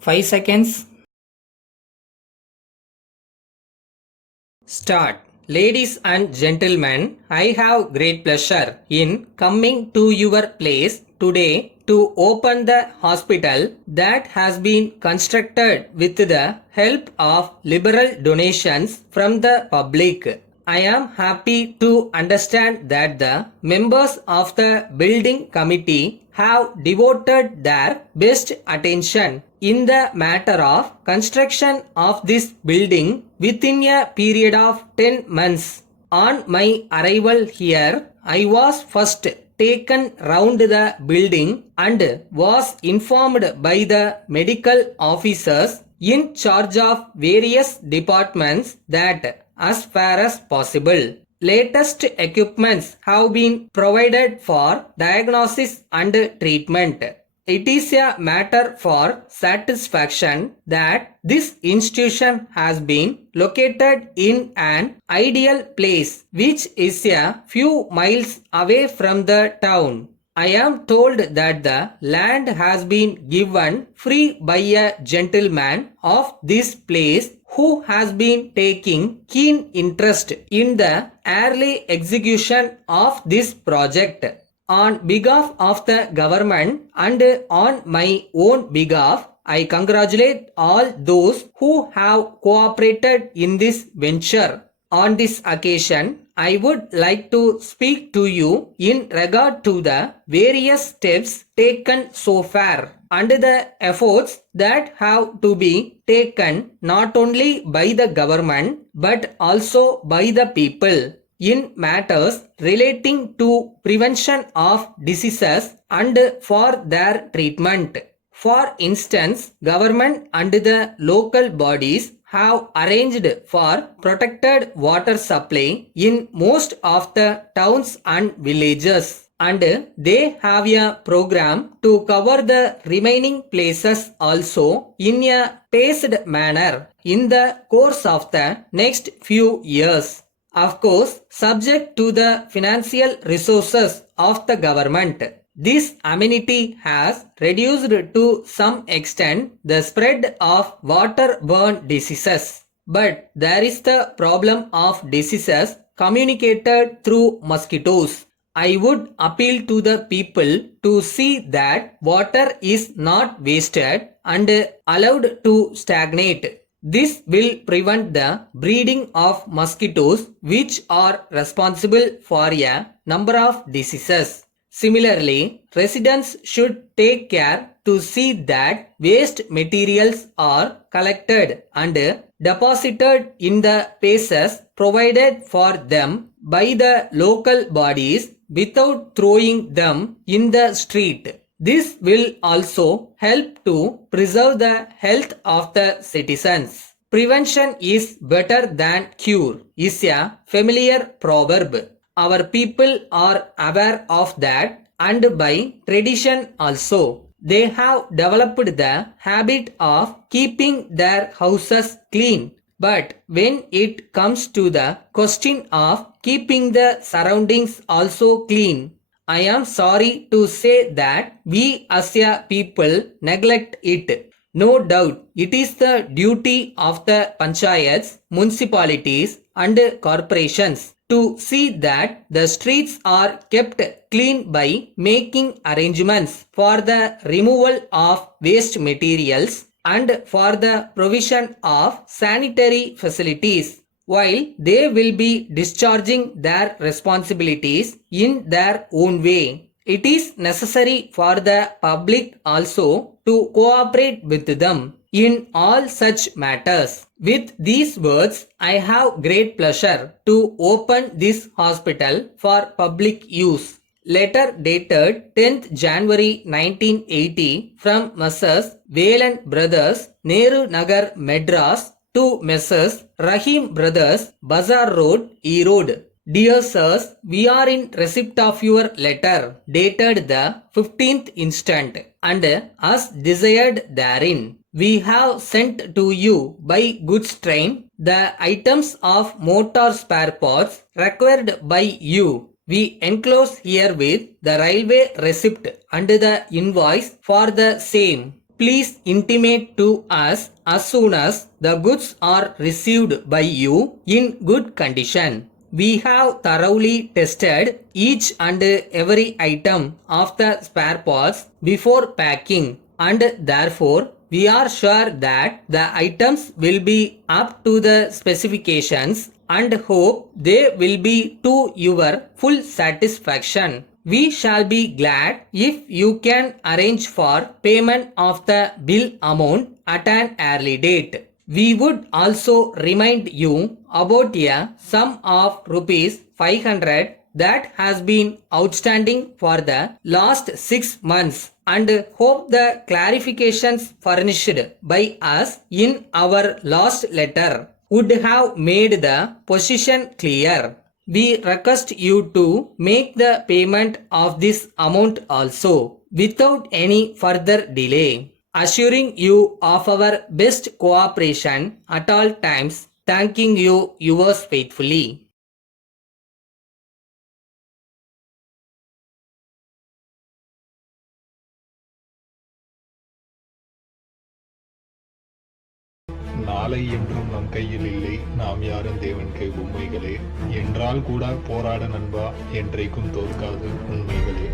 5 seconds. Start. Ladies and gentlemen, I have great pleasure in coming to your place today to open the hospital that has been constructed with the help of liberal donations from the public. I am happy to understand that the members of the building committee have devoted their best attention in the matter of construction of this building within a period of 10 months. On my arrival here, I was first taken round the building and was informed by the medical officers in charge of various departments that as far as possible, latest equipments have been provided for diagnosis and treatment. It is a matter for satisfaction that this institution has been located in an ideal place which is a few miles away from the town. I am told that the land has been given free by a gentleman of this place who has been taking keen interest in the early execution of this project. On behalf of the government and on my own behalf, I congratulate all those who have cooperated in this venture. On this occasion, I would like to speak to you in regard to the various steps taken so far and the efforts that have to be taken not only by the government but also by the people in matters relating to prevention of diseases and for their treatment. For instance, government and the local bodies have arranged for protected water supply in most of the towns and villages, and they have a program to cover the remaining places also in a paced manner in the course of the next few years. Of course, subject to the financial resources of the government. This amenity has reduced to some extent the spread of waterborne diseases. But there is the problem of diseases communicated through mosquitoes. I would appeal to the people to see that water is not wasted and allowed to stagnate. This will prevent the breeding of mosquitoes which are responsible for a number of diseases. Similarly, residents should take care to see that waste materials are collected and deposited in the places provided for them by the local bodies without throwing them in the street. This will also help to preserve the health of the citizens. Prevention is better than cure is a familiar proverb. Our people are aware of that and by tradition also. They have developed the habit of keeping their houses clean. But when it comes to the question of keeping the surroundings also clean, I am sorry to say that we as a people neglect it. No doubt, it is the duty of the panchayats, municipalities and corporations to see that the streets are kept clean by making arrangements for the removal of waste materials and for the provision of sanitary facilities. While they will be discharging their responsibilities in their own way, it is necessary for the public also to cooperate with them in all such matters. With these words, I have great pleasure to open this hospital for public use. Letter dated 10th January 1980 from Messrs. Velan Brothers, Nehru Nagar, Madras to Messrs. Rahim Brothers, Bazar Road, Erode. Dear Sirs, we are in receipt of your letter dated the 15th instant and as desired therein. We have sent to you by goods train the items of motor spare parts required by you. We enclose herewith the railway receipt and the invoice for the same. Please intimate to us as soon as the goods are received by you in good condition. We have thoroughly tested each and every item of the spare parts before packing, and therefore we are sure that the items will be up to the specifications and hope they will be to your full satisfaction. We shall be glad if you can arrange for payment of the bill amount at an early date. We would also remind you about a sum of rupees 500 that has been outstanding for the last 6 months and hope the clarifications furnished by us in our last letter would have made the position clear. We request you to make the payment of this amount also without any further delay, assuring you of our best cooperation at all times. Thanking you, yours faithfully. நாளை என்றும் நம் கையில் இல்லை, நாம் யாரும் தேவன் கை பொம்மைகளே. என்றால் கூட போராட நண்பா, என்றைக்கும் தோற்காது உண்மைகளே.